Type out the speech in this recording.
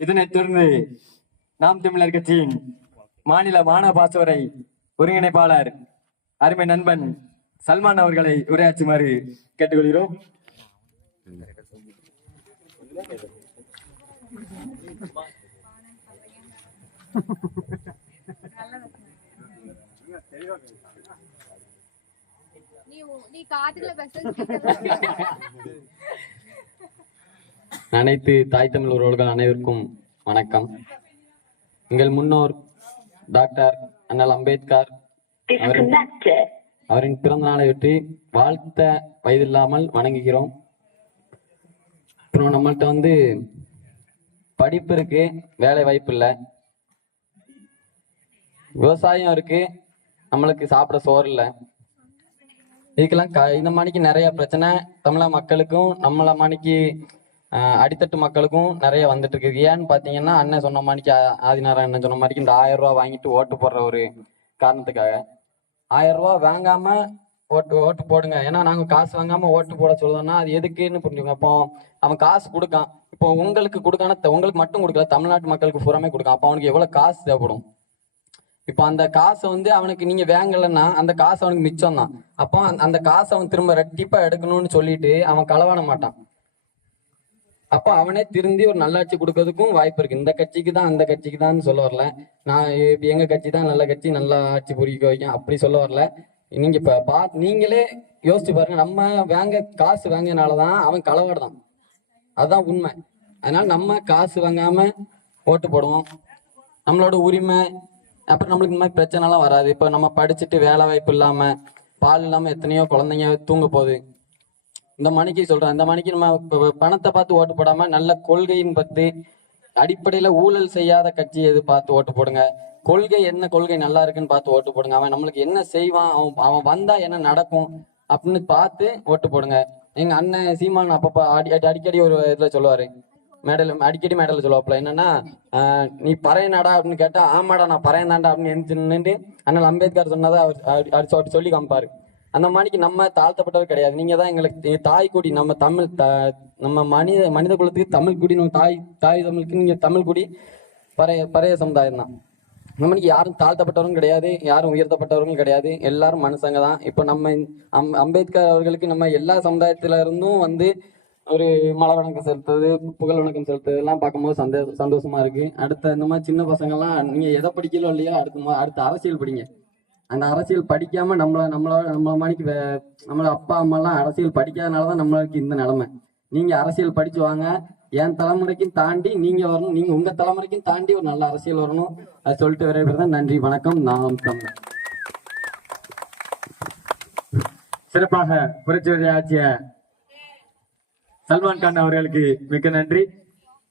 இதனைத் தொடர்ந்து நாம் தமிழர் கட்சியின் மாநில மாணவ பாசவரை ஒருங்கிணைப்பாளர் அருமை நண்பன் சல்மான் அவர்களை உரையாற்றுமாறு கேட்டுக்கொள்கிறோம். அனைத்து தாய் தமிழ் உறவுகள் அனைவருக்கும் வணக்கம். எங்கள் முன்னோர் டாக்டர் அண்ணல் அம்பேத்கர் அவரின் பிறந்த நாளையொட்டி வாழ்த்த வயதில்லாமல் வணங்குகிறோம். அப்புறம் நம்மள்கிட்ட படிப்பு இருக்கு, வேலை வாய்ப்பு இல்லை. விவசாயம் இருக்கு, நம்மளுக்கு சாப்பிட சோறு இல்லை. இதுக்கெல்லாம் இந்த மணிக்கு நிறைய பிரச்சனை தமிழக மக்களுக்கும் நம்மள மணிக்கு அடித்தட்டு மக்களுக்கும் நிறைய வந்துட்டு இருக்கு. ஏன்னு பாத்தீங்கன்னா அண்ணன் சொன்ன மாதிரிக்கு ஆதிநாராயணன் அண்ணன் சொன்ன மாதிரிக்கு இந்த 1000 ரூபா வாங்கிட்டு ஓட்டு போடுற ஒரு காரணத்துக்காக 1000 ரூபா வாங்காம ஓட்டு போடுங்க. ஏன்னா நாங்க காசு வாங்காம ஓட்டு போட சொல்லுதோம்னா அது எதுக்குன்னு புரிஞ்சுங்க. அப்போ அவன் காசு கொடுக்கான், இப்போ உங்களுக்கு கொடுக்கான உங்களுக்கு மட்டும் கொடுக்கல, தமிழ்நாட்டு மக்களுக்கு புறமே கொடுக்கான். அப்போ அவனுக்கு எவ்வளவு காசு தேவைப்படும்? இப்போ அந்த காசை அவனுக்கு நீங்க வாங்கலைன்னா அந்த காசு அவனுக்கு மிச்சம் தான். அப்போ அந்த காசை அவன் திரும்ப ரெட்டிப்பா எடுக்கணும்னு சொல்லிட்டு அவன் களவாட மாட்டான். அப்போ அவனே திருந்தி ஒரு நல்லாட்சி கொடுக்கறதுக்கும் வாய்ப்பு இருக்கு. இந்த கட்சிக்கு தான் அந்த கட்சிக்கு தான் சொல்ல வரல, நான் எங்க கட்சி தான் நல்ல கட்சி, நல்லா ஆட்சி புரிக்க வைக்கும் அப்படி சொல்ல வரல. நீங்க இப்ப நீங்களே யோசிச்சு பாருங்க, நம்ம காசு வாங்கினாலதான் அவன் களவாடுதான், அதுதான் உண்மை. அதனால நம்ம காசு வாங்காம ஓட்டு போடுவோம், நம்மளோட உரிமை. அப்புறம் நம்மளுக்கு இந்த மாதிரி பிரச்சனை எல்லாம் வராது. இப்ப நம்ம படிச்சுட்டு வேலை வாய்ப்பு இல்லாம பால் இல்லாம எத்தனையோ குழந்தைங்க தூங்க போகுது. இந்த மணிக்கு சொல்றேன், இந்த மணிக்கு நம்ம பணத்தை பார்த்து ஓட்டு போடாம நல்ல கொள்கையின் பத்தி அடிப்படையில ஊழல் செய்யாத கட்சி எது பார்த்து ஓட்டு போடுங்க. கொள்கை என்ன கொள்கை நல்லா இருக்குன்னு பார்த்து ஓட்டு போடுங்க. அவன் நம்மளுக்கு என்ன செய்வான், அவன் வந்தா என்ன நடக்கும் அப்படின்னு பார்த்து ஓட்டு போடுங்க. எங்க அண்ணன் சீமான் அப்பப்ப அடிக்கடி ஒரு இதுல சொல்லுவாரு, அடிக்கடி மேடல சொல்லுவாப்புல, என்னன்னா நீ பறையனாடா அப்படின்னு கேட்டா ஆமாடா நான் பறையனாண்டா அப்படின்னு நின்று அண்ணல் அம்பேத்கர் சொன்னதை அவர் சொல்லி காமிப்பாரு. அந்த மாதிரிக்கு நம்ம தாழ்த்தப்பட்டவர் கிடையாது. நீங்க தான் எங்களுக்கு தாய் குடி, நம்ம தமிழ் நம்ம மனித குலத்துக்கு தமிழ் குடி, நம்ம தாய் தமிழுக்கு நீங்க தமிழ் குடி பறைய சமுதாயம் தான். இந்த மாதிரிக்கு யாரும் தாழ்த்தப்பட்டவரும் கிடையாது, யாரும் உயர்த்தப்பட்டவர்களும் கிடையாது, எல்லாரும் மனுஷங்க தான். இப்போ நம்ம அம்பேத்கர் அவர்களுக்கு நம்ம எல்லா சமுதாயத்தில இருந்தும் ஒரு மலை வணக்கம் செலுத்துறது, புகழ் வணக்கம் செலுத்துறது எல்லாம் பார்க்கும்போது சந்தோஷமா இருக்கு. அடுத்த இந்த மாதிரி சின்ன பசங்கள்லாம் நீங்க எதை படிக்கலோ இல்லையோ அடுத்த அரசியல் படிங்க. அந்த அரசியல் படிக்காம நம்ம மணிக்கு நம்மள அப்பா அம்மா எல்லாம் அரசியல் படிக்காதனாலதான் நம்மளுக்கு இந்த நிலைமை. நீங்க அரசியல் படிச்சு வாங்க, என் தலைமுறைக்கும் தாண்டி நீங்க வரணும், நீங்க உங்க தலைமுறைக்கும் தாண்டி ஒரு நல்ல அரசியல் வரணும். அது சொல்லிட்டு விரைவில் நன்றி, வணக்கம். நாம் தமிழர். சிறப்பாக புரட்சி ஆட்சிய சல்மான் கான் அவர்களுக்கு மிக்க நன்றி.